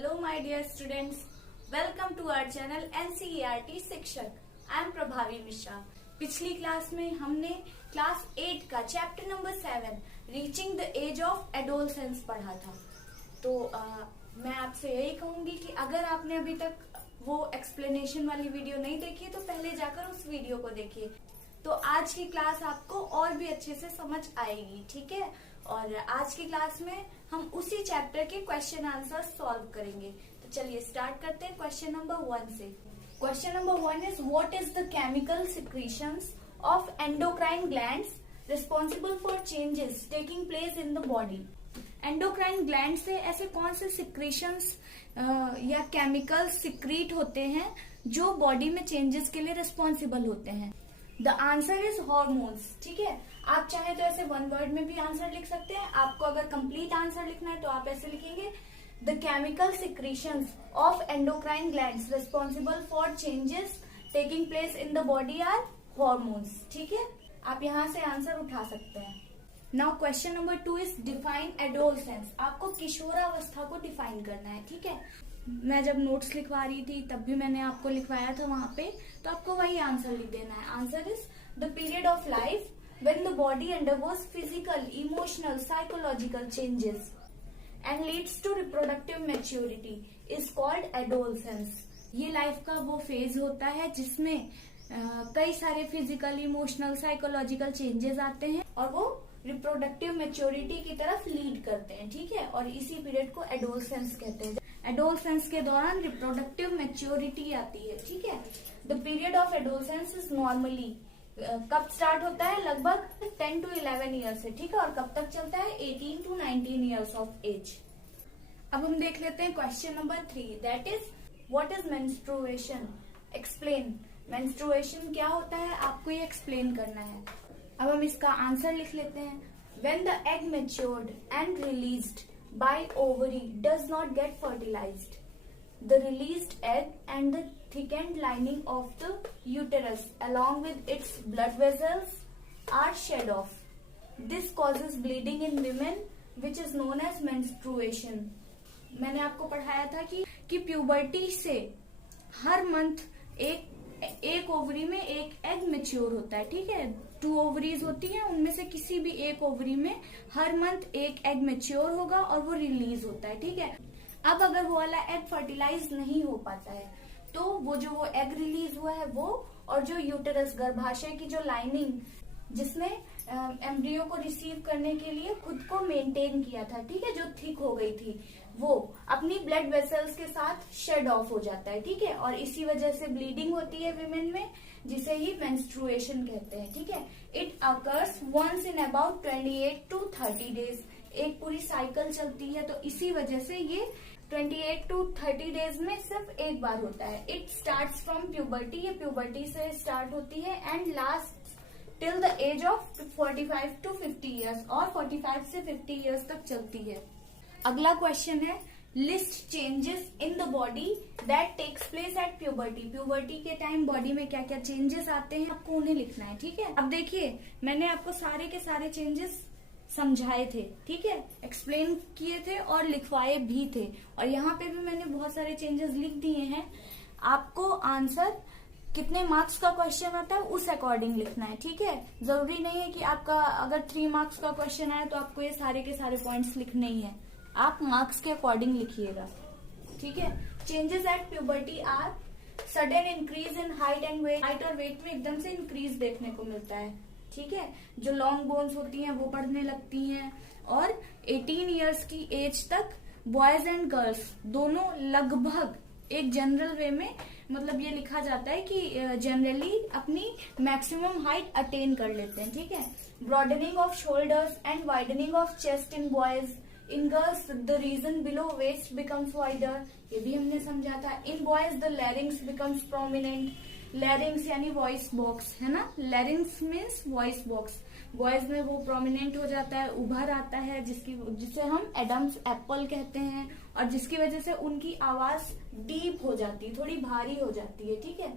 Hello my dear students, welcome to our channel NCERT शिक्षक। I am प्रभावी मिश्रा। पिछली class में हमने क्लास 8 का chapter number 7 reaching the age of adolescence पढ़ा था। तो मैं आपसे यही कहूंगी कि अगर आपने अभी तक वो एक्सप्लेनेशन वाली वीडियो नहीं देखी है तो पहले जाकर उस वीडियो को देखिए, तो आज की क्लास आपको और भी अच्छे से समझ आएगी। ठीक है, और आज की क्लास में हम उसी चैप्टर के क्वेश्चन आंसर सॉल्व करेंगे। तो चलिए स्टार्ट करते हैं क्वेश्चन नंबर 1 से। Question number 1 is what is the chemical secretions of endocrine glands responsible for changes taking place in the body. Endocrine gland से ऐसे कौन से सिक्रीशंस या केमिकल सिक्रीट होते हैं जो बॉडी में चेंजेस के लिए रिस्पॉन्सिबल होते हैं? The answer is hormones. ठीक है, आप चाहे तो ऐसे वन वर्ड में भी आंसर लिख सकते हैं। आपको अगर कंप्लीट आंसर लिखना है तो आप ऐसे लिखेंगे, the chemical secretions of endocrine glands responsible for changes taking place in the body are hormones. ठीक है, आप यहाँ से आंसर उठा सकते हैं। Now question number 2 is define adolescence. आपको किशोरावस्था को डिफाइन करना है। ठीक है, मैं जब नोट्स लिखवा रही थी तब भी मैंने आपको लिखवाया था वहां पे, तो आपको वही आंसर लिख देना है। Answer is the period of life when the body undergoes physical, emotional, psychological changes and leads to reproductive maturity is called adolescence। ये लाइफ का वो फेज होता है जिसमें कई सारे फिजिकल, इमोशनल, साइकोलॉजिकल चेंजेस आते हैं और वो रिप्रोडक्टिव मेच्योरिटी की तरफ लीड करते हैं। ठीक है, और इसी पीरियड को एडोलसेंस कहते हैं। एडोलसेंस के दौरान रिप्रोडक्टिव मेच्योरिटी आती है। ठीक है, the period of adolescence is normally कब स्टार्ट होता है? लगभग 10 to 11 ईयर्स से। ठीक है, और कब तक चलता है? 18 to 19 ईयर्स ऑफ एज। अब हम देख लेते हैं question number 3, that is what is menstruation. Explain. Menstruation क्या होता है, आपको ये एक्सप्लेन करना है। अब हम इसका आंसर लिख लेते हैं। When the egg matured and released by ovary does not get fertilized, the released egg and the thickened lining of the uterus along with its blood vessels are shed off. This causes bleeding in women which is known as menstruation। मैंने आपको पढ़ाया था कि puberty से हर month एक ovary में एक egg mature होता है। ठीक है, 2 ओवरीज होती हैं, उनमें से किसी भी एक ओवरी में हर मंथ एक एग मेच्योर होगा और वो रिलीज होता है। ठीक है, अब अगर वो वाला एग फर्टिलाइज नहीं हो पाता है तो वो एग रिलीज हुआ है वो, और जो यूटेरस, गर्भाशय की जो लाइनिंग जिसने एम्ब्रियो को रिसीव करने के लिए खुद को मेंटेन किया था, ठीक है, जो थिक हो गई थी, वो अपनी ब्लड वेसल्स के साथ शेड ऑफ हो जाता है। ठीक है, और इसी वजह से ब्लीडिंग होती है विमेन में, जिसे ही मेंस्ट्रुएशन कहते हैं। ठीक है, it occurs once in about 28 to 30 days. एक पूरी साइकिल चलती है, तो इसी वजह से ये 28 to 30 डेज में सिर्फ एक बार होता है। इट स्टार्ट्स फ्रॉम प्यूबर्टी, ये प्यूबर्टी से स्टार्ट होती है and last till the age of 45 to 50 years, और 45 से 50 ईयर्स तक चलती है। अगला क्वेश्चन है, list changes in the body that takes place at puberty. Puberty के टाइम बॉडी में क्या क्या चेंजेस आते हैं, आपको उन्हें लिखना है। ठीक है, अब देखिए मैंने आपको सारे के सारे चेंजेस समझाए थे। ठीक है, एक्सप्लेन किए थे और लिखवाए भी थे, और यहाँ पे भी मैंने बहुत सारे चेंजेस लिख दिए हैं। आपको आंसर कितने मार्क्स का क्वेश्चन आता है उस अकॉर्डिंग लिखना है। ठीक है, जरूरी नहीं है कि आपका अगर 3 मार्क्स का क्वेश्चन आए तो आपको ये सारे के सारे पॉइंट्स लिखने ही है, आप मार्क्स के अकॉर्डिंग लिखिएगा। ठीक है, changes at puberty are sudden increase in height and weight. Height और वेट में एकदम से इंक्रीज देखने को मिलता है। ठीक है, जो लॉन्ग बोन्स होती हैं वो बढ़ने लगती हैं, और 18 ईयर्स की एज तक बॉयज एंड गर्ल्स दोनों लगभग एक जनरल वे में, मतलब ये लिखा जाता है कि जनरली अपनी मैक्सिमम हाइट अटेन कर लेते हैं। ठीक है, broadening of shoulders and widening of chest in boys. In girls the region below waist becomes wider, ये भी हमने समझा था। In boys the larynx becomes prominent. Larynx यानी वॉइस बॉक्स है ना, larynx means voice box. Boys में वो प्रोमिनेंट हो जाता है, उभर आता है, जिसे हम एडम्स एप्पल कहते हैं, और जिसकी वजह से उनकी आवाज डीप हो जाती है, थोड़ी भारी हो जाती है। ठीक है,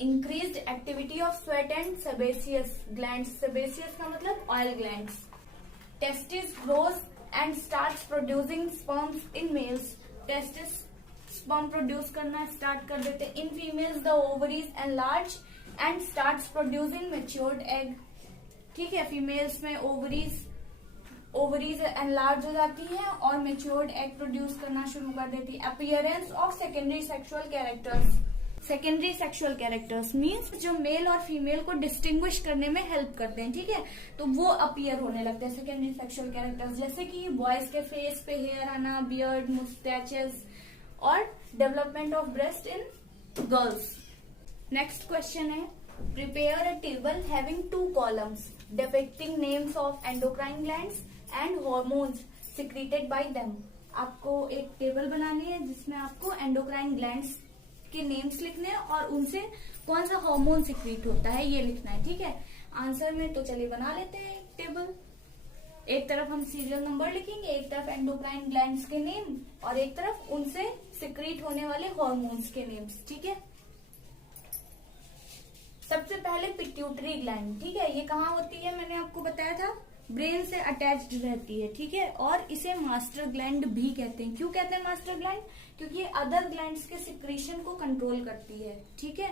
increased activity of sweat and sebaceous glands. Sebaceous का मतलब oil glands. Testis grows and starts producing sperms in males। Testis sperm produce करना स्टार्ट कर देते हैं। In females the ovaries enlarge and starts producing matured egg. ठीक है, females में ovaries enlarge हो जाती है और मैच्योर्ड एग प्रोड्यूस करना शुरू कर देती है। Appearance of secondary sexual characters. Secondary sexual characters means जो मेल और फीमेल को डिस्टिंग्विश करने में हेल्प करते हैं। ठीक है, तो वो अपीयर होने लगते हैं सेकेंडरी सेक्सुअल कैरेक्टर्स, जैसे कि बॉयज के फेस पे हेयर आना, बियर्ड, मुस्टैचेस और development of breast in girls. Next question है, prepare a table having 2 columns depicting names of endocrine glands and hormones secreted by them. आपको एक टेबल बनानी है जिसमें आपको एंडोक्राइन ग्लैंड्स के नेम्स लिखने हैं और उनसे कौन सा हार्मोन सिक्रीट होता है ये लिखना है। ठीक है, आंसर में तो चलिए बना लेते हैं एक टेबल। एक तरफ हम सीरियल नंबर लिखेंगे, एक तरफ एंडोक्राइन ग्लैंड्स के नेम और एक तरफ उनसे सिक्रीट होने वाले हार्मोन्स के नेम्स। ठीक है, सबसे पहले पिट्यूटरी ग्लैंड। ठीक है, ये कहाँ होती है, मैंने आपको बताया था ब्रेन से अटैच्ड रहती है। ठीक है, और इसे मास्टर ग्लैंड भी कहते हैं। क्यों कहते हैं मास्टर ग्लैंड, क्योंकि ये अदर ग्लैंड्स के सिक्रीशन को कंट्रोल करती है। ठीक है,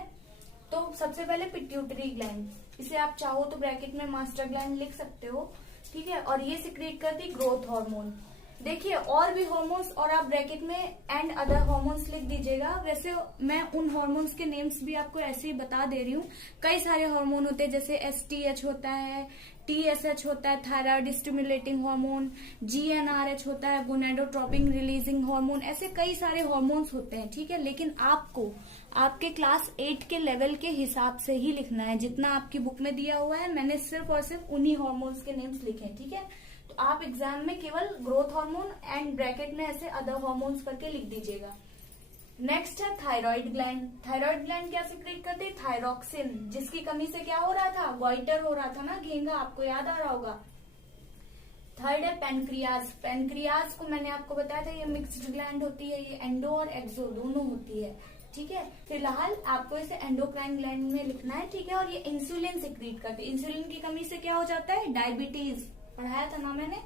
तो सबसे पहले पिट्यूटरी ग्लैंड, इसे आप चाहो तो ब्रैकेट में मास्टर ग्लैंड लिख सकते हो। ठीक है, और ये सिक्रीट करती ग्रोथ हार्मोन। देखिए और भी हार्मोन्स और आप ब्रैकेट में एंड अदर हार्मोन्स लिख दीजिएगा। वैसे मैं उन हार्मोन्स के नेम्स भी आपको ऐसे ही बता दे रही हूँ। कई सारे हार्मोन होते हैं, जैसे STH होता है, TSH होता है थायराइड स्टिमुलेटिंग हार्मोन, GnRH होता है गोनेडोट्रोपिन रिलीजिंग हार्मोन। ऐसे कई सारे हार्मोन्स होते हैं। ठीक है, लेकिन आपको आपके क्लास 8 के लेवल के हिसाब से ही लिखना है। जितना आपकी बुक में दिया हुआ है मैंने सिर्फ और सिर्फ उन्हीं हार्मोन्स के नेम्स लिखे हैं। ठीक है, तो आप एग्जाम में केवल ग्रोथ हार्मोन एंड ब्रैकेट में ऐसे अदर हार्मोन्स करके लिख दीजिएगा। नेक्स्ट है थायराइड ग्लैंड। थायराइड ग्लैंड क्या सिक्रीट करती है, थायरोक्सिन, जिसकी कमी से क्या हो रहा था, गॉइटर हो रहा था ना, घेंगा, आपको याद आ रहा होगा। थर्ड है पेनक्रियाज। पेनक्रियाज को मैंने आपको बताया था ये मिक्स्ड ग्लैंड होती है, ये एंडो और एक्सो दोनों होती है। ठीक है, फिलहाल आपको इसे एंडोक्राइन ग्लैंड में लिखना है। ठीक है, और ये इंसुलिन सिक्रीट करती है। इंसुलिन की कमी से क्या हो जाता है, डायबिटीज, पढ़ाया था ना मैंने।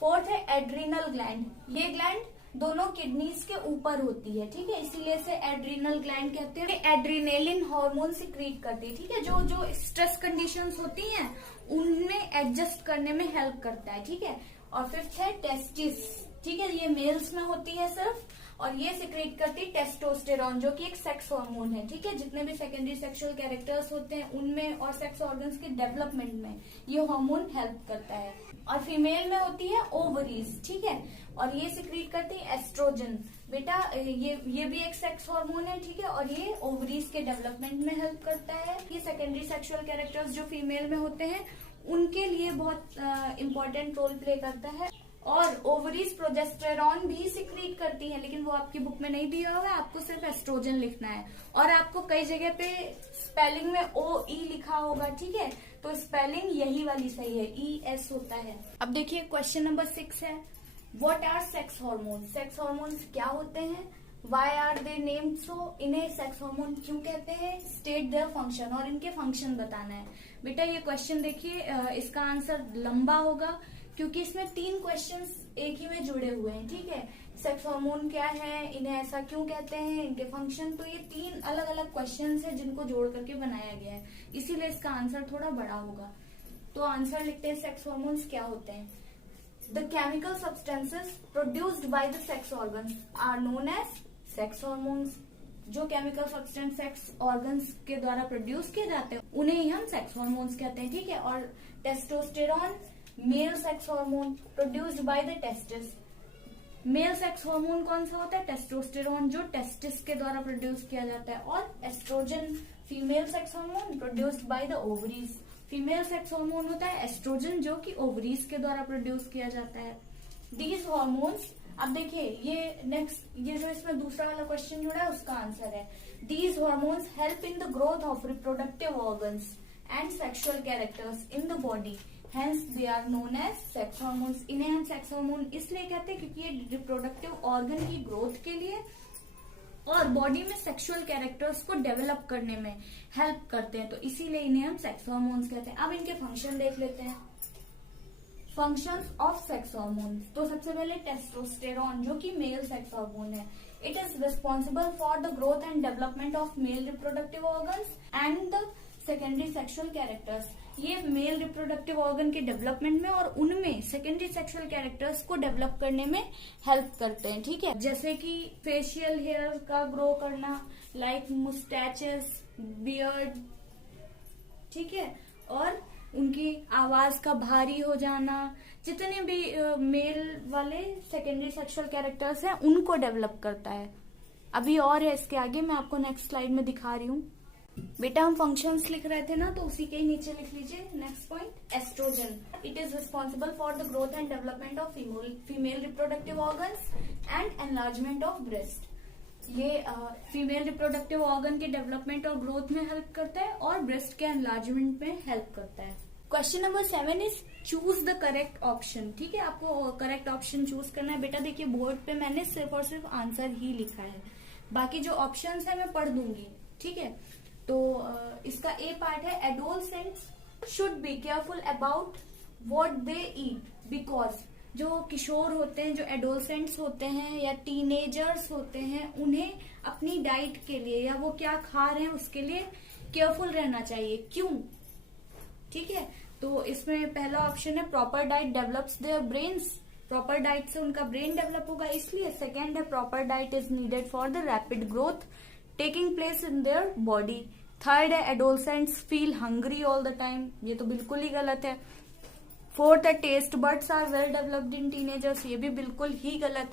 फोर्थ है एड्रीनल ग्लैंड। ये ग्लैंड दोनों किडनीज के ऊपर होती है। ठीक है, इसीलिए इसे एड्रीनल ग्लैंड कहते हैं। एड्रीनेलिन हार्मोन सिक्रीट करती है। ठीक है, जो जो स्ट्रेस कंडीशंस होती हैं उनमें एडजस्ट करने में हेल्प करता है। ठीक है, और फिफ्थ है टेस्टिस। ठीक है, ये मेल्स में होती है सिर्फ, और ये सिक्रीट करती है टेस्टोस्टेरॉन, जो कि एक सेक्स हार्मोन है। ठीक है, जितने भी सेकेंडरी सेक्सुअल कैरेक्टर्स होते हैं उनमें और सेक्स ऑर्गन्स के डेवलपमेंट में ये हार्मोन हेल्प करता है। और फीमेल में होती है ओवरीज। ठीक है, और ये सिक्रीट करती है एस्ट्रोजन। बेटा ये भी एक सेक्स हार्मोन है। ठीक है, और ये ओवरीज के डेवलपमेंट में हेल्प करता है। ये सेकेंडरी सेक्सुअल कैरेक्टर्स जो फीमेल में होते हैं उनके लिए बहुत इंपॉर्टेंट रोल प्ले करता है। और ओवरीज प्रोजेस्टेरॉन भी सिक्रीट करती है, लेकिन वो आपकी बुक में नहीं दिया हुआ है, आपको सिर्फ एस्ट्रोजन लिखना है। और आपको कई जगह पे स्पेलिंग में OE लिखा होगा। ठीक है, तो स्पेलिंग यही वाली सही है, ES होता है। अब देखिए क्वेश्चन नंबर 6 है, what are sex hormone. Sex hormones क्या होते हैं, why are they named so, इन्हें सेक्स हार्मोन क्यों कहते हैं, स्टेट देयर फंक्शन, और इनके फंक्शन बताना है। बेटा ये क्वेश्चन देखिए, इसका आंसर लंबा होगा क्योंकि इसमें 3 क्वेश्चंस एक ही में जुड़े हुए हैं। ठीक है, सेक्स हार्मोन क्या है, इन्हें ऐसा क्यों कहते हैं, इनके फंक्शन, तो ये 3 अलग अलग क्वेश्चंस हैं जिनको जोड़ करके बनाया गया है, इसीलिए इसका आंसर थोड़ा बड़ा होगा। तो आंसर लिखते हैं, सेक्स हार्मोन्स क्या होते हैं। The chemical substances produced by the sex organs are known as sex hormones. जो केमिकल सब्सटेंस सेक्स ऑर्गन्स के द्वारा प्रोड्यूस किए जाते हैं उन्हें ही हम सेक्स हार्मोन्स कहते हैं। ठीक है, और testosterone male sex hormone produced by the testis. Male sex hormone कौन सा होता है, टेस्टोस्टेरॉन, जो टेस्टिस के द्वारा प्रोड्यूस किया जाता है। और estrogen female sex hormone produced by the ovaries. Female sex hormone होता है एस्ट्रोजन, जो कि ओवरीज के द्वारा प्रोड्यूस किया जाता है। दीज हार्मोन्स, अब देखिए ये नेक्स्ट, ये जो इसमें दूसरा वाला क्वेश्चन जुड़ा है उसका आंसर है, these hormones help in the growth of reproductive organs and sexual characters in the body, hence they are known as sex hormones. इन्हें हम सेक्स हार्मोन इसलिए कहते हैं क्योंकि ये रिप्रोडक्टिव ऑर्गन की ग्रोथ के लिए और बॉडी में सेक्सुअल कैरेक्टर्स को डेवलप करने में हेल्प करते हैं, तो इसीलिए इन्हें हम सेक्स हार्मोन्स कहते हैं। अब इनके फंक्शन देख लेते हैं। Functions of sex hormone. तो सबसे पहले टेस्टोस्टेरोन जो कि मेल सेक्स हार्मोन है, it is responsible for the growth and development of male reproductive organs and the secondary sexual characters. ये मेल रिप्रोडक्टिव ऑर्गन के डेवलपमेंट में और उनमें सेकेंडरी सेक्सुअल कैरेक्टर्स को डेवलप करने में हेल्प करते हैं, ठीक है। जैसे कि फेशियल हेयर का ग्रो करना, लाइक मुस्टैचेस, बियर्ड, ठीक है, और उनकी आवाज का भारी हो जाना, जितने भी मेल वाले सेकेंडरी सेक्सुअल कैरेक्टर्स हैं उनको डेवलप करता है। अभी और है इसके आगे, मैं आपको नेक्स्ट स्लाइड में दिखा रही हूँ। बेटा हम फंक्शंस लिख रहे थे ना, तो उसी के ही नीचे लिख लीजिए next point, estrogen. It is responsible for the growth and development of female reproductive organs and enlargement of breast. ये फीमेल रिप्रोडक्टिव ऑर्गन के डेवलपमेंट और ग्रोथ में हेल्प करता है और ब्रेस्ट के एनलार्जमेंट में हेल्प करता है। Question number 7 is choose the correct option. ठीक है, आपको करेक्ट ऑप्शन चूज करना है। बेटा देखिए बोर्ड पे मैंने सिर्फ और सिर्फ आंसर ही लिखा है, बाकी जो ऑप्शंस है मैं पढ़ दूंगी, ठीक है। तो इसका ए पार्ट है, adolescents should be careful about what they eat because जो किशोर होते हैं, जो एडोलसेंट्स होते हैं या टीनेजर्स होते हैं, उन्हें अपनी डाइट के लिए या वो क्या खा रहे हैं उसके लिए केयरफुल रहना चाहिए। क्यों? ठीक है, तो इसमें पहला ऑप्शन है proper diet develops their brains, proper diet से उनका ब्रेन डेवलप होगा इसलिए। सेकेंड है proper diet is needed for the rapid growth taking place in their body. Third है adolescents feel hungry all the time, ये तो बिल्कुल ही गलत है। फोर्थ है taste buds are well developed in teenagers, ये भी बिल्कुल ही गलत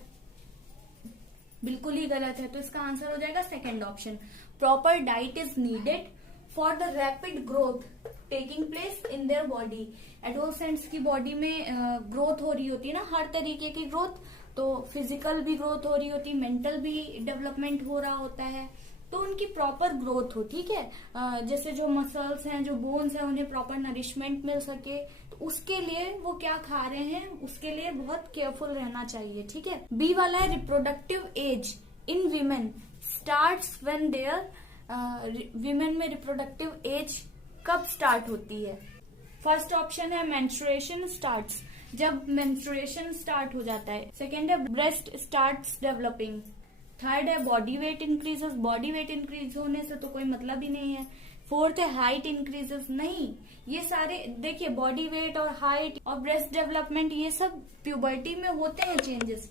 है। तो इसका आंसर हो जाएगा second option, proper diet is needed for the rapid growth taking place in their body. Adolescents की बॉडी में ग्रोथ हो रही होती है ना, हर तरीके की ग्रोथ, तो फिजिकल भी ग्रोथ हो रही होती है, मेंटल भी डेवलपमेंट हो रहा होता है, तो उनकी प्रॉपर ग्रोथ हो, ठीक है। जैसे जो मसल्स हैं, जो बोन्स हैं, उन्हें प्रॉपर नरिशमेंट मिल सके, तो उसके लिए वो क्या खा रहे हैं उसके लिए बहुत केयरफुल रहना चाहिए, ठीक है। बी वाला है reproductive age in women starts when there, women में रिप्रोडक्टिव एज कब स्टार्ट होती है? फर्स्ट ऑप्शन है मेंस्ट्रुएशन स्टार्ट्स, जब मेंस्ट्रुएशन स्टार्ट हो जाता है। सेकेंड है ब्रेस्ट स्टार्ट्स डेवलपिंग। थर्ड है body weight increases, body weight increase होने से तो कोई मतलब ही नहीं है। फोर्थ है हाइट इंक्रीजेस, नहीं, ये सारे देखिए बॉडी वेट और हाइट और ब्रेस्ट डेवलपमेंट ये सब प्यूबर्टी में होते हैं चेंजेस,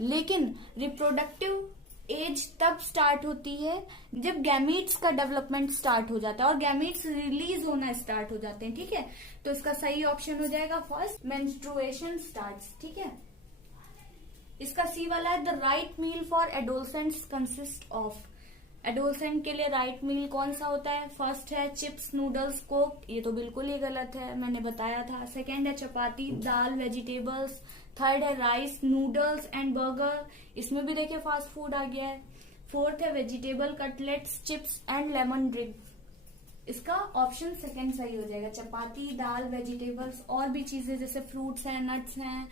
लेकिन रिप्रोडक्टिव एज तब स्टार्ट होती है जब गैमीट्स का डेवलपमेंट स्टार्ट हो जाता है और गैमीट्स रिलीज होना स्टार्ट हो जाते हैं, ठीक है। तो इसका सही ऑप्शन हो जाएगा फर्स्ट, मेंस्ट्रुएशन स्टार्ट्स, ठीक है। इसका सी वाला है the right meal for adolescents consist of. Adolescent के लिए राइट मील कौन सा होता है? फर्स्ट है चिप्स नूडल्स कोक्ड, ये तो बिल्कुल ही गलत है, मैंने बताया था। सेकेंड है चपाती दाल वेजिटेबल्स। थर्ड है राइस नूडल्स एंड बर्गर, इसमें भी देखिए फास्ट फूड आ गया है। फोर्थ है vegetable cutlets chips and lemon drink, इसका ऑप्शन सेकेंड सही हो जाएगा। चपाती दाल वेजिटेबल्स और भी चीजें जैसे फ्रूट्स हैं, नट्स हैं,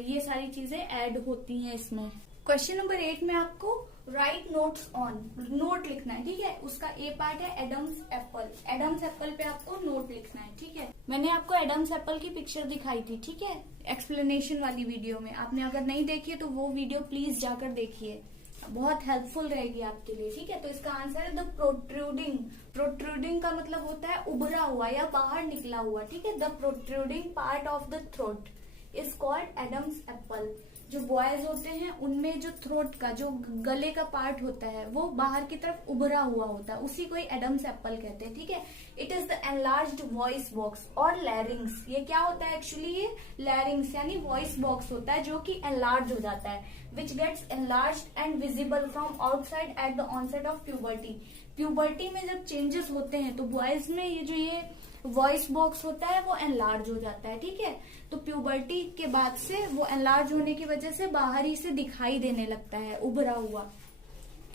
ये सारी चीजें ऐड होती हैं इसमें। क्वेश्चन नंबर 8 में आपको राइट नोट्स ऑन, नोट लिखना है, ठीक है। उसका ए पार्ट है एडम्स एप्पल, एडम्स एप्पल पे आपको नोट लिखना है, ठीक है। मैंने आपको एडम्स एप्पल की पिक्चर दिखाई थी, ठीक है, एक्सप्लेनेशन वाली वीडियो में। आपने अगर नहीं देखी है तो वो वीडियो प्लीज जाकर देखिए, बहुत हेल्पफुल रहेगी आपके लिए, ठीक है। तो इसका आंसर है द प्रोट्रूडिंग। प्रोट्रूडिंग का मतलब होता है उभरा हुआ या बाहर निकला हुआ, ठीक है। The protruding part of the throat is called Adam's apple. जो बॉयज होते हैं उनमें जो थ्रोट का, जो गले का पार्ट होता है, वो बाहर की तरफ उभरा हुआ होता है, उसी को ही एडम्स एप्पल कहते हैं, ठीक है। It is the enlarged voice box और लैरिंग्स। ये क्या होता है एक्चुअली? ये लैरिंग्स यानी वॉइस बॉक्स होता है जो कि एनलार्ज हो जाता है, which gets enlarged and visible from outside at the onset of puberty. Puberty में जब चेंजेस होते हैं तो बॉयज में ये जो ये वॉइस बॉक्स होता है वो एनलार्ज हो जाता है, ठीक है। तो प्यूबर्टी के बाद से वो एनलार्ज होने की वजह से बाहर ही से दिखाई देने लगता है उभरा हुआ,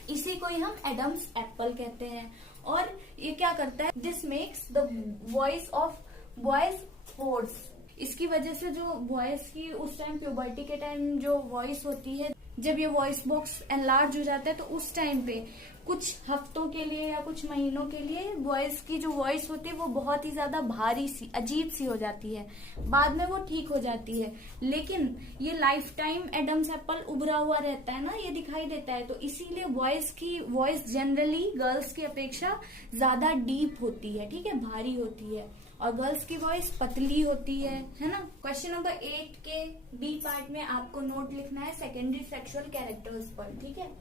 इसी को ही हम एडम्स एप्पल कहते हैं। और ये क्या करता है? This makes the voice of boys hoarse. इसकी वजह से जो वॉइस की उस टाइम प्यूबर्टी के टाइम जो वॉइस होती है, जब ये वॉइस बॉक्स एनलार्ज हो जाता है तो उस टाइम पे कुछ हफ्तों के लिए या कुछ महीनों के लिए बॉयज की जो वॉइस होती है वो बहुत ही ज्यादा भारी सी, अजीब सी हो जाती है। बाद में वो ठीक हो जाती है, लेकिन ये लाइफ टाइम एडम्स एप्पल उभरा हुआ रहता है ना, ये दिखाई देता है। तो इसीलिए बॉयज की वॉइस जनरली गर्ल्स की अपेक्षा ज्यादा डीप होती है, ठीक है, भारी होती है, और गर्ल्स की वॉइस पतली होती है ना। क्वेश्चन नंबर 8 के बी पार्ट में आपको नोट लिखना है सेकेंडरी सेक्सुअल कैरेक्टर्स पर, ठीक है।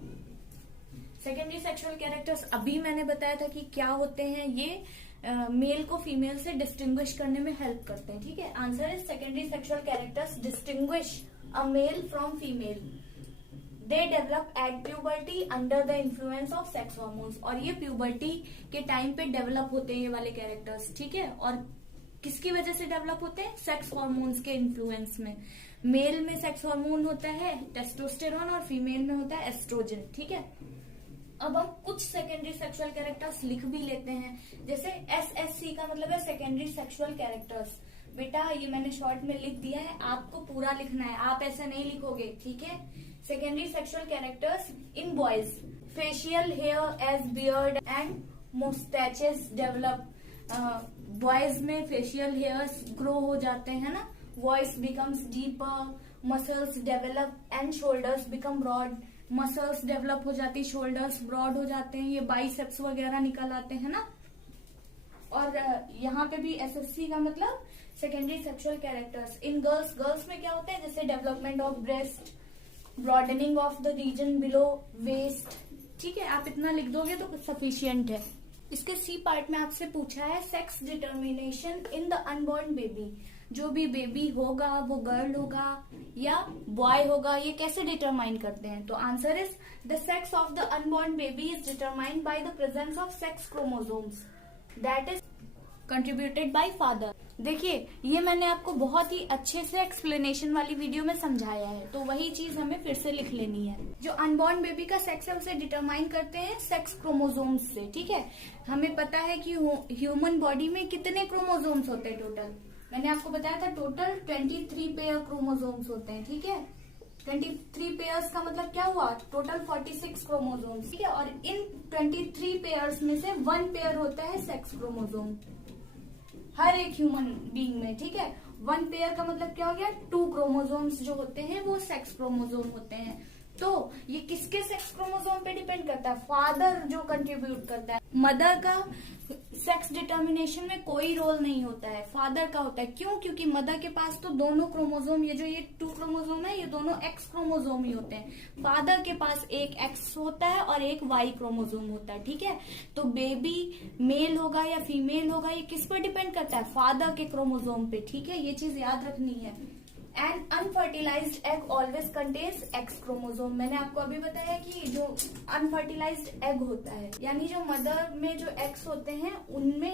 सेकेंडरी सेक्सुअल कैरेक्टर्स अभी मैंने बताया था कि क्या होते हैं, ये मेल को फीमेल से डिस्टिंग्विश करने में हेल्प करते हैं, ठीक है। Answer is secondary sexual characters distinguish a male from female. They develop at puberty under the influence of sex hormones, और ये प्यूबर्टी के टाइम पे डेवलप होते हैं ये वाले कैरेक्टर्स, ठीक है। और किसकी वजह से डेवलप होते हैं? सेक्स हार्मोन्स के इन्फ्लुएंस में। मेल में सेक्स हार्मोन होता है टेस्टोस्टेरोन और फीमेल में होता है एस्ट्रोजन, ठीक है। अब हम कुछ सेकेंडरी सेक्सुअल कैरेक्टर्स लिख भी लेते हैं, जैसे SSC का मतलब है सेकेंडरी सेक्सुअल कैरेक्टर्स। बेटा ये मैंने शॉर्ट में लिख दिया है, आपको पूरा लिखना है, आप ऐसा नहीं लिखोगे, ठीक है। Secondary sexual characters in boys, facial hair as beard and moustaches develop. Boys में फेशियल हेयर्स ग्रो हो जाते हैं ना, voice becomes deeper, muscles develop and shoulders become broad. Muscles develop हो जाती है, शोल्डर्स ब्रॉड हो जाते हैं, ये बाइसेप्स वगैरह निकल आते हैं ना। और यहाँ पे भी SSC का मतलब secondary sexual characters in girls. Girls में क्या होता है, जैसे development of breast, broadening of the region below waist, ठीक है। आप इतना लिख दोगे तो सफिशियंट है। इसके C पार्ट में आपसे पूछा है sex determination in the unborn baby. जो भी बेबी होगा वो गर्ल होगा या बॉय होगा, ये कैसे डिटरमाइन करते हैं? तो answer is the sex of the unborn baby is determined by the presence of sex chromosomes that is contributed bye father. देखिए ये मैंने आपको बहुत ही अच्छे से एक्सप्लेनेशन वाली वीडियो में समझाया है, तो वही चीज हमें फिर से लिख लेनी है। जो अनबॉर्न बेबी का सेक्स है उसे डिटरमाइन करते हैं सेक्स क्रोमोसोम्स से, ठीक है। हमें पता है कि ह्यूमन बॉडी में कितने क्रोमोसोम्स होते हैं टोटल, मैंने आपको बताया था टोटल 23 पेयर क्रोमोसोम्स होते हैं, ठीक है। 23 पेयर्स का मतलब क्या हुआ, टोटल 46 क्रोमोसोम्स, ठीक है। और इन 23 पेयर्स में से 1 पेयर होता है सेक्स क्रोमोसोम हर एक ह्यूमन बीइंग में, ठीक है। 1 पेयर का मतलब क्या हो गया, 2 क्रोमोसोम्स जो होते हैं वो सेक्स क्रोमोसोम होते हैं। तो ये किसके सेक्स क्रोमोसोम पे डिपेंड करता है? फादर जो कंट्रीब्यूट करता है। मदर का सेक्स डिटर्मिनेशन में कोई रोल नहीं होता है, फादर का होता है। क्यों? क्योंकि मदर के पास तो दोनों क्रोमोसोम, ये जो ये 2 क्रोमोसोम है ये दोनों एक्स क्रोमोसोम ही होते हैं। फादर के पास एक एक्स होता है और एक वाई क्रोमोसोम होता है, ठीक है। तो बेबी मेल होगा या फीमेल होगा ये किस पर डिपेंड करता है? फादर के क्रोमोसोम पे, ठीक है। ये चीज याद रखनी है। An unfertilised egg always contains X chromosome. मैंने आपको अभी बताया कि जो अनफर्टिलाइज्ड एग होता है, यानी जो मदर में जो एग्स होते हैं उनमें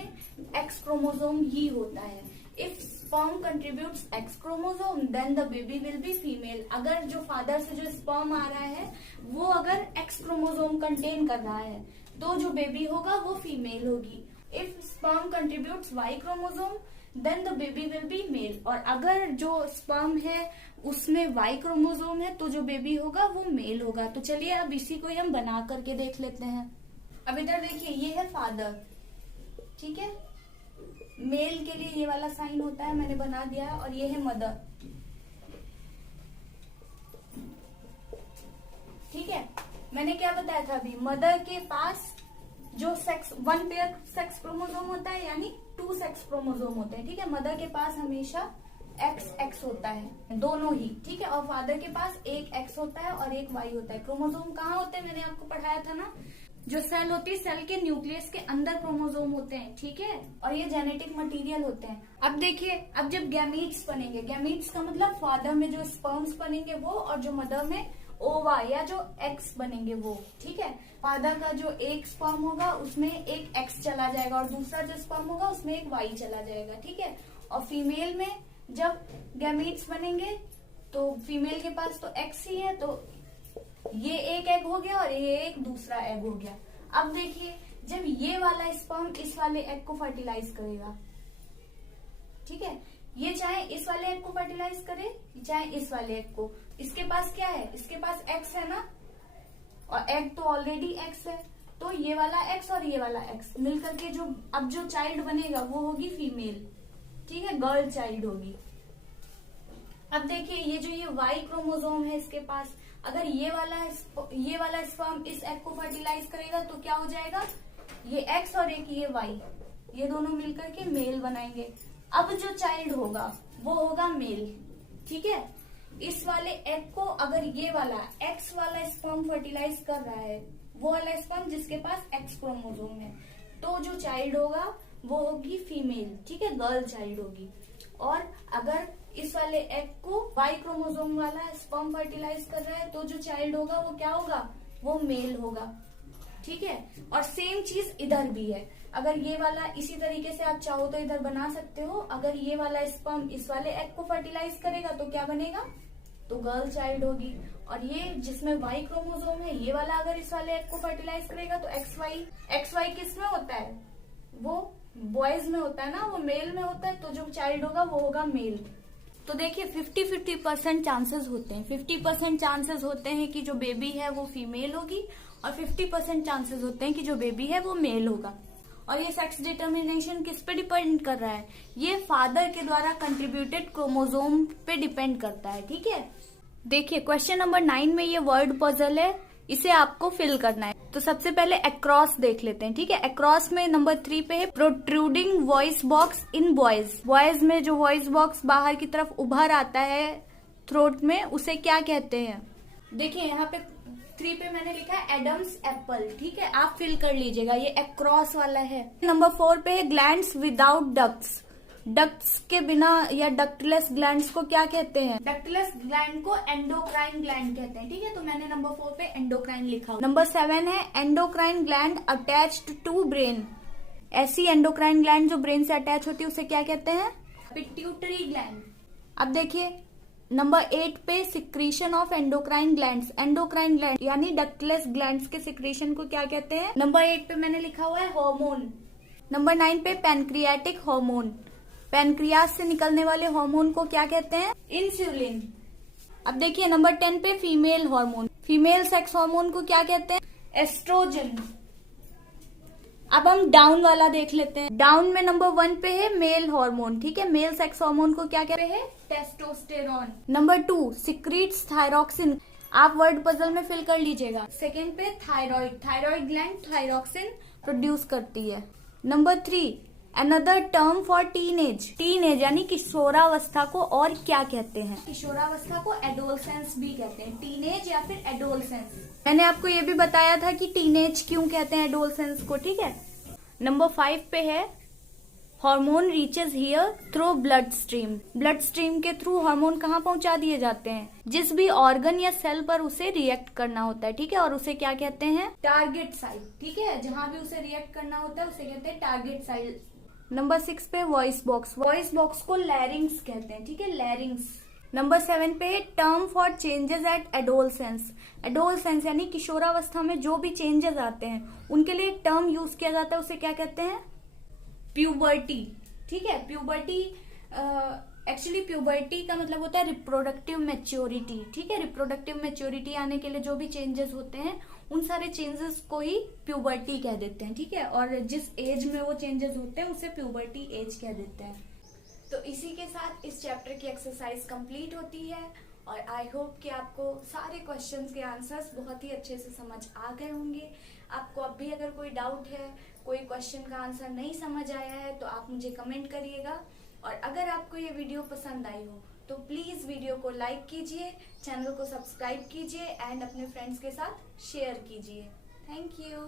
एक्स क्रोमोसोम ही होता है। If sperm contributes X chromosome then the baby will be female. अगर जो फादर से जो स्पर्म आ रहा है वो अगर एक्स क्रोमोसोम कंटेन कर रहा है तो जो बेबी होगा वो फीमेल होगी। If sperm contributes Y chromosome then the baby will be male. और अगर जो स्पर्म है उसमें वाई क्रोमोसोम है तो जो बेबी होगा वो मेल होगा। तो चलिए अब इसी को ही हम बना करके देख लेते हैं। अब इधर देखिए ये है फादर, ठीक है। मेल के लिए ये वाला साइन होता है, मैंने बना दिया है। और ये है मदर, ठीक है। मैंने क्या बताया था अभी, मदर के पास जो सेक्स 1 पेयर सेक्स क्रोमोसोम होता है यानी 2 सेक्स क्रोमोसोम होते हैं, ठीक है। मदर के पास हमेशा XX होता है, दोनों ही, ठीक है। और फादर के पास एक X होता है और एक Y होता है। क्रोमोसोम कहाँ होते हैं, मैंने आपको पढ़ाया था ना, जो सेल होती है सेल के न्यूक्लियस के अंदर क्रोमोसोम होते हैं, ठीक है। और ये जेनेटिक मटेरियल होते हैं। अब देखिए, अब जब गैमीट्स बनेंगे, गैमीट्स का मतलब फादर में जो स्पर्म्स बनेंगे वो, और जो मदर में ओवा या जो एक्स बनेंगे वो, ठीक है। फादर का जो एक स्पर्म होगा उसमें एक एक्स चला जाएगा और दूसरा जो स्पर्म होगा उसमें एक वाई चला जाएगा, ठीक है। और फीमेल में जब गैमीट्स बनेंगे तो फीमेल के पास तो एक्स ही है, तो ये एक एग हो गया और ये एक दूसरा एग हो गया। अब देखिए, जब ये वाला स्पर्म इस वाले एग को फर्टिलाइज करेगा, ठीक है, ये चाहे इस वाले एग को फर्टिलाइज करे चाहे इस वाले एग को, इसके पास क्या है, इसके पास एक्स है ना, और एग तो ऑलरेडी एक्स है, तो ये वाला एक्स और ये वाला एक्स मिलकर के जो अब जो चाइल्ड बनेगा वो होगी फीमेल, ठीक है, गर्ल चाइल्ड होगी। अब देखिए ये जो ये वाई क्रोमोसोम है इसके पास, अगर ये वाला स्पर्म इस एग को फर्टिलाइज करेगा तो क्या हो जाएगा, ये एक्स और एक ये वाई, ये दोनों मिलकर के मेल बनाएंगे। अब जो चाइल्ड होगा वो होगा मेल, ठीक है। इस वाले एग को अगर ये वाला एक्स वाला स्पर्म फर्टिलाइज कर रहा है, वो वाला स्पर्म जिसके पास एक्स क्रोमोसोम है, तो जो चाइल्ड होगा वो होगी फीमेल, ठीक है, गर्ल चाइल्ड होगी। और अगर इस वाले एग को वाई क्रोमोसोम वाला स्पर्म फर्टिलाइज कर रहा है तो जो चाइल्ड होगा वो क्या होगा, वो मेल होगा, ठीक है। और सेम चीज इधर भी है, अगर ये वाला इसी तरीके से आप चाहो तो इधर बना सकते हो, अगर ये वाला स्पर्म इस वाले एग को फर्टिलाइज करेगा तो क्या बनेगा, तो गर्ल चाइल्ड होगी। और ये जिसमें वाई क्रोमोसोम है ये वाला अगर इस वाले एग को फर्टिलाइज करेगा तो एक्स वाई किस में होता है, वो बॉयज में होता है ना, वो मेल में होता है, तो जो चाइल्ड होगा वो होगा मेल। तो देखिए 50-50% चांसेस होते हैं, 50% चांसेस होते हैं कि जो बेबी है वो फीमेल होगी और 50% चांसेस होते हैं कि जो बेबी है वो मेल होगा। और ये सेक्स डिटर्मिनेशन किस पे डिपेंड कर रहा है, ये फादर के द्वारा कंट्रीब्यूटेड क्रोमोसोम पे डिपेंड करता है, ठीक है। देखिए क्वेश्चन नंबर 9 में ये वर्ड पजल है, इसे आपको फिल करना है। तो सबसे पहले अक्रॉस देख लेते हैं, ठीक है। अक्रॉस में नंबर 3 पे है protruding voice box in boys. Boys में जो वॉइस बॉक्स बाहर की तरफ उभर आता है थ्रोट में, उसे क्या कहते हैं। देखिए यहाँ पे 3 पे मैंने लिखा है एडम्स एप्पल, ठीक है, आप फिल कर लीजिएगा, ये अक्रॉस वाला है। नंबर 4 पे है ग्लैंड्स विदाउट डक्ट्स। डक्ट्स के बिना या डक्टलेस ग्लैंड्स को क्या कहते हैं, डक्टलेस ग्लैंड को एंडोक्राइन ग्लैंड कहते हैं, ठीक है। तो मैंने नंबर 4 पे एंडोक्राइन लिखा। नंबर 7 है endocrine gland attached to brain. ऐसी एंडोक्राइन ग्लैंड जो ब्रेन से अटैच होती है उसे क्या कहते हैं, पिट्यूटरी ग्लैंड। अब देखिए नंबर 8 पे secretion of endocrine glands. Endocrine gland यानी डक्टलेस ग्लैंड्स के सिक्रीशन को क्या कहते हैं, नंबर 8 पे मैंने लिखा हुआ है हार्मोन। नंबर 9 पे पैनक्रियाटिक हार्मोन। पैनक्रियास से निकलने वाले हार्मोन को क्या कहते हैं, इंसुलिन। अब देखिए नंबर 10 पे female hormone. Female sex hormone को क्या कहते हैं, एस्ट्रोजन। अब हम डाउन वाला देख लेते हैं। डाउन में नंबर 1 पे है मेल हार्मोन, ठीक है। मेल सेक्स हार्मोन को क्या कहते हैं, टेस्टोस्टेरॉन। Number 2 secretes thyroxine. आप वर्ड पजल में फिल कर लीजिएगा। सेकेंड पे thyroid. Thyroid gland thyroxine produce करती है। Number 3 another term for teenage. Teenage यानी किशोरावस्था को और क्या कहते हैं, किशोरावस्था को एडोलसेंस भी कहते हैं, टीनेज या फिर एडोलसेंस। मैंने आपको ये भी बताया था कि टीनेज क्यों कहते हैं एडोलसेंस को, ठीक है। नंबर 5 पे है hormone reaches here through blood stream. Blood stream के थ्रू हार्मोन कहाँ पहुंचा दिए जाते हैं, जिस भी ऑर्गन या सेल पर उसे रिएक्ट करना होता है, ठीक है, और उसे क्या कहते हैं, टारगेट साइट, ठीक है। जहां भी उसे रिएक्ट करना होता है उसे कहते हैं टारगेट साइट। नंबर 6 पे वॉइस बॉक्स। वॉइस बॉक्स को लैरिंग्स कहते हैं, ठीक है, लैरिंग्स। नंबर 7 पे term for changes at adolescence. Adolescence यानी किशोरावस्था में जो भी चेंजेस आते हैं उनके लिए टर्म यूज किया जाता है, उसे क्या कहते हैं, प्यूबर्टी, ठीक है। प्यूबर्टी एक्चुअली प्यूबर्टी का मतलब होता है रिप्रोडक्टिव मैच्योरिटी, ठीक है। रिप्रोडक्टिव मैच्योरिटी आने के लिए जो भी चेंजेस होते हैं उन सारे चेंजेस को ही प्यूबर्टी कह देते हैं, ठीक है। और जिस एज में वो चेंजेस होते हैं उसे प्यूबर्टी एज कह देते हैं। तो इसी के साथ इस चैप्टर की एक्सरसाइज कंप्लीट होती है और आई होप कि आपको सारे क्वेश्चंस के आंसर्स बहुत ही अच्छे से समझ आ गए होंगे। आपको अब भी अगर कोई डाउट है, कोई क्वेश्चन का आंसर नहीं समझ आया है तो आप मुझे कमेंट करिएगा। और अगर आपको ये वीडियो पसंद आई हो तो प्लीज वीडियो को लाइक कीजिए, चैनल को सब्सक्राइब कीजिए एंड अपने फ्रेंड्स के साथ शेयर कीजिए। Thank you.